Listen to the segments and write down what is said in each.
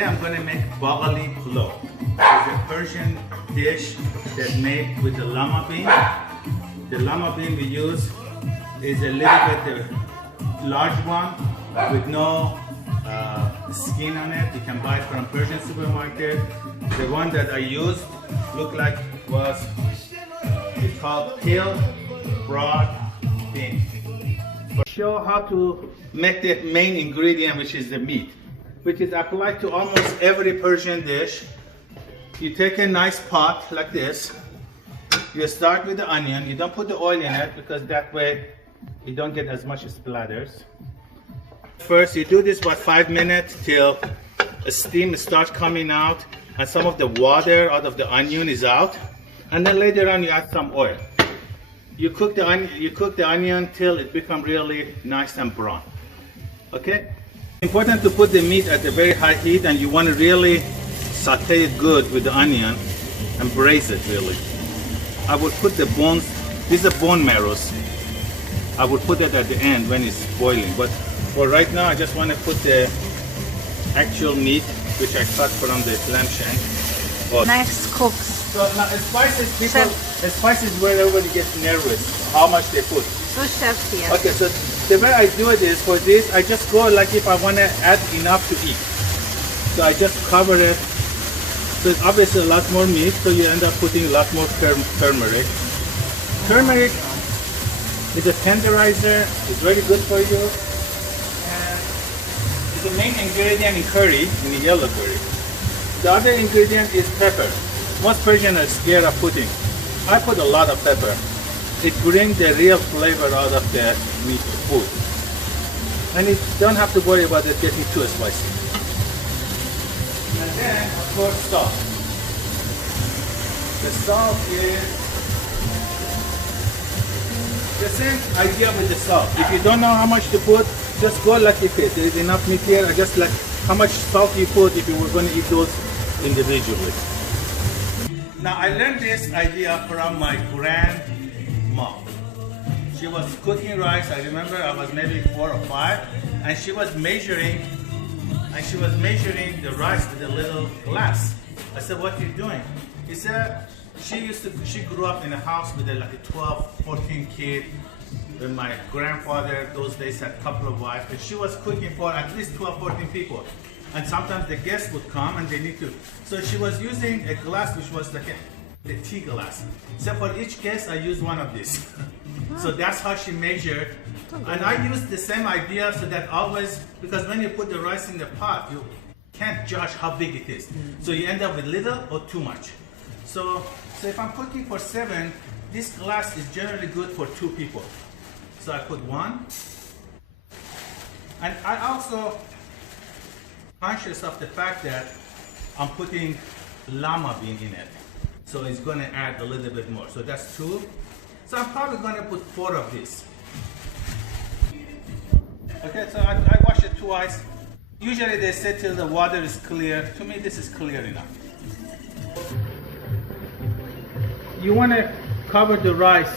I'm going to make baghali polo. It's a Persian dish that's made with the lama bean. The lama bean we use is a little bit large one with no skin on it. You can buy it from Persian supermarket. The one that I used looked like was it's called peeled broad bean. Show how to make the main ingredient, which is the meat, which is applied to almost every Persian dish. You take a nice pot like this. You start with the onion. You don't put the oil in it because that way you don't get as much splatters. First, you do this about 5 minutes till steam starts coming out and some of the water out of the onion is out. And then later on, you add some oil. You cook the onion till it becomes really nice and brown. Okay? Important to put the meat at a very high heat, and you want to really saute it good with the onion and braise it really. I would put the bones, these are bone marrows. I would put it at the end when it's boiling, but for right now I just want to put the actual meat, which I cut from the lamb shank. Next cooks. So now spices where everybody gets nervous, how much they put. So chef here. Okay, so the way I do it is, for this, I just go like if I want to add enough to eat. So I just cover it. So it's obviously a lot more meat, so you end up putting a lot more turmeric. Turmeric is a tenderizer, it's very good for you. And it's the main ingredient in curry, in the yellow curry. The other ingredient is pepper. Most Persians are scared of putting. I put a lot of pepper. It brings the real flavor out of the meat food. And you don't have to worry about it getting too spicy. And then, of course, salt. The salt is the same idea with the salt. If you don't know how much to put, just go like if there is enough meat here. I just like how much salt you put if you were going to eat those individually. Now, I learned this idea from my grandma. She was cooking rice. I remember I was maybe 4 or 5, and she was measuring the rice with a little glass. I said, "What are you doing?" He said, she grew up in a house with like a 12, 14 kid. When my grandfather those days had a couple of wives, and she was cooking for at least 12, 14 people. And sometimes the guests would come and they need to. So she was using a glass which was like a tea glass. So for each guest I used one of these. So that's how she measured. And I used the same idea so that always, because when you put the rice in the pot, you can't judge how big it is. So you end up with little or too much. So if I'm cooking for 7, this glass is generally good for 2 people. So I put 1. And I also conscious of the fact that I'm putting lama bean in it. So it's going to add a little bit more. So that's 2. So I'm probably going to put 4 of this. Okay, so I wash it twice. Usually they say till the water is clear. To me, this is clear enough. You want to cover the rice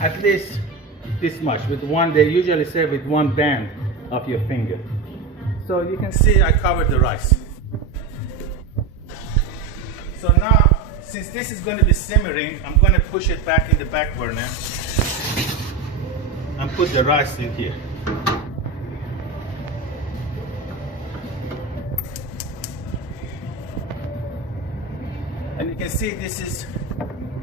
at least this much with one. They usually say with 1 band of your finger. So you can see I covered the rice. So now, since this is going to be simmering, I'm going to push it back in the back burner and put the rice in here. And you can see this is,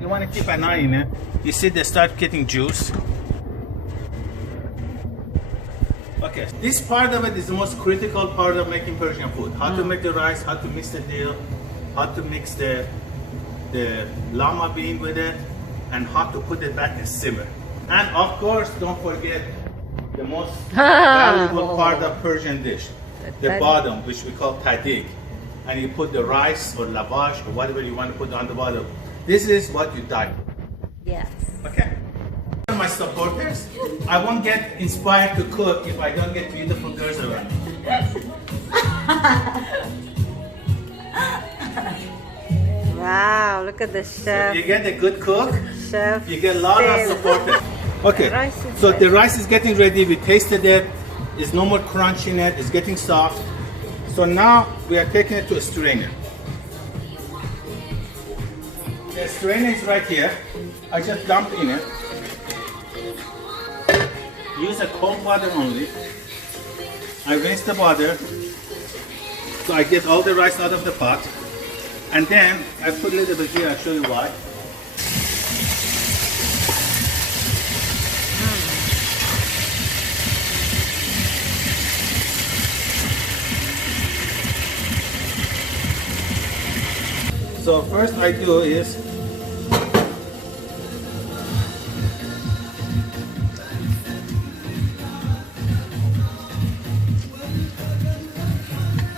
you want to keep an eye on it. You see they start getting juice. Okay, this part of it is the most critical part of making Persian food. How to make the rice, how to mix the dill, how to mix the lama bean with it, and how to put it back and simmer. And of course, don't forget the most valuable part of Persian dish, the bottom, which we call tadig. And you put the rice or lavash or whatever you want to put on the bottom. This is what you die for. Yes. Okay. My supporters, I won't get inspired to cook if I don't get beautiful girls around. Wow, look at the chef. So you get a good cook, Chef. you get a lot of supporters. Okay, so the rice is getting ready. We tasted it. There's no more crunch in it. It's getting soft. So now we are taking it to a strainer. The strainer is right here. I just dump in it. Use a cold water only. I rinse the water so I get all the rice out of the pot. And then I put a little bit here, I'll show you why. So first I do is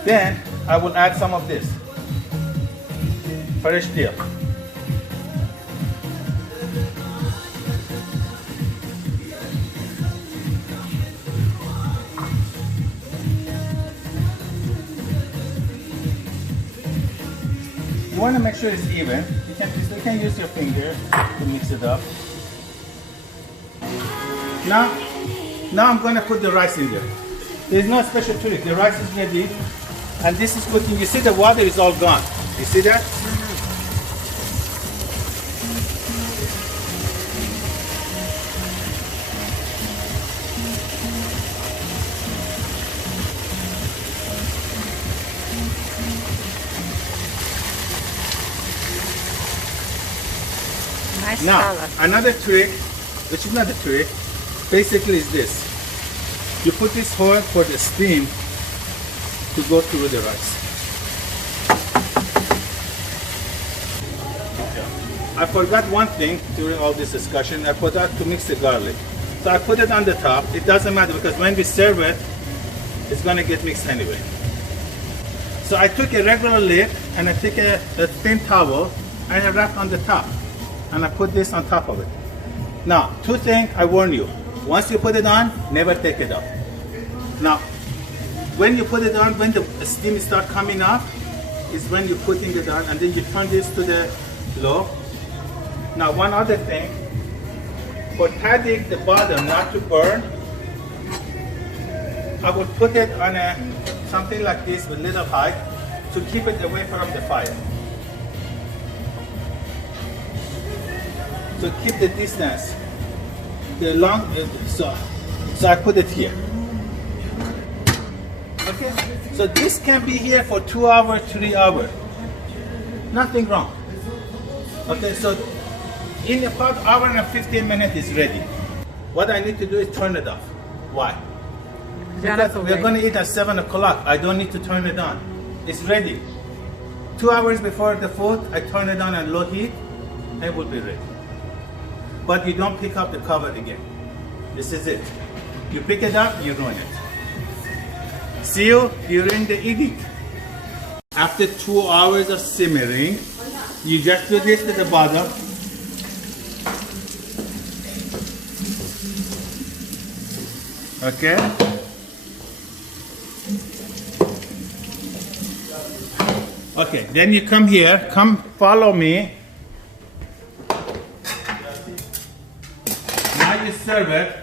then I will add some of this fresh dill. You want to make sure it's even. You can use your finger to mix it up. Now I'm going to put the rice in there. There's no special trick. The rice is ready, and this is cooking. You see the water is all gone. You see that? Nice Now, color. another trick, which is not a trick, basically is this. You put this hole for the steam to go through the rice. I forgot one thing during all this discussion. I forgot to mix the garlic. So I put it on the top. It doesn't matter because when we serve it, it's going to get mixed anyway. So I took a regular lid and I took a thin towel and I wrapped on the top. And I put this on top of it. Now, two things I warn you. Once you put it on, never take it off. Now, when you put it on, when the steam starts coming up, is when you're putting it on, and then you turn this to the low. Now, one other thing, for padding the bottom not to burn, I would put it on something like this with little height to keep it away from the fire. So keep the distance. So I put it here. Okay. So this can be here for 2 hours, 3 hours. Nothing wrong. Okay. So in about hour and 15 minutes is ready. What I need to do is turn it off. Why? Because we're going to eat at 7 o'clock. I don't need to turn it on. It's ready. 2 hours before the food, I turn it on at low heat, and it will be ready. But you don't pick up the cover again. This is it. You pick it up, you ruin it. See you during the eating. After 2 hours of simmering, you just do this to the bottom. Okay? Okay, then you come here, come follow me. Now you serve it.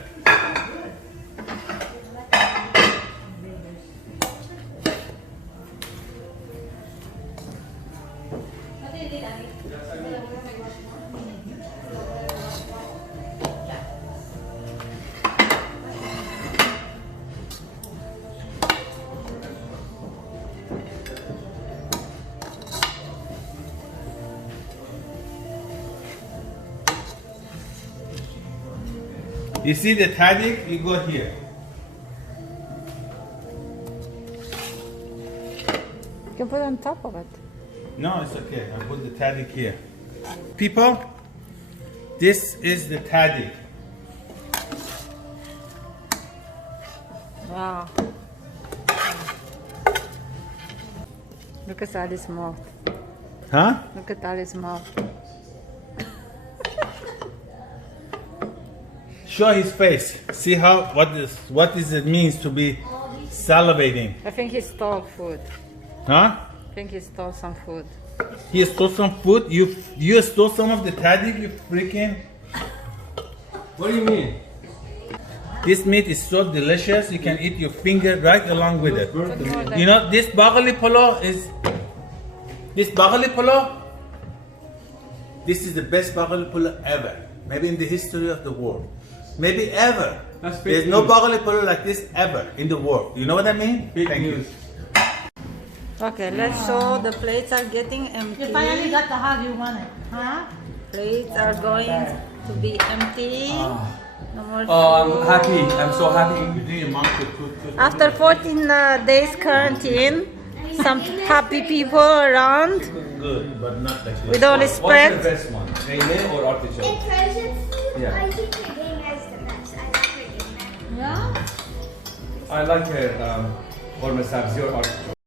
You see the tahdig, you go here. You can put it on top of it. No, it's okay. I put the tahdig here. People, this is the tahdig. Wow. Look at Ali's mouth. Huh? Look at Ali's mouth. Show his face. See how what is it means to be salivating. I think he stole food. Huh? I think he stole some food. He stole some food? You stole some of the tahdig, you freaking. What do you mean? This meat is so delicious. You can eat your finger right along with it. You know, this baghali polo is. This baghali polo. This is the best baghali polo ever. Maybe in the history of the world. Maybe ever. That's fake There's no news. baghali polo like this ever in the world. You know what I mean? Fake Thank news. you. Okay, let's show the plates are getting empty. You finally got the hug you wanted, huh? Plates are going to be empty. No more I'm food. happy. I'm so happy. You think your mom could cook? After 14 days quarantine, some happy people around Good, but not like this. with all What's the spread. best one? Peynir or artichoke? In Persian food, Yeah. I think her game is the best. I like her game. Yeah? I like her or sabzi or artichoke.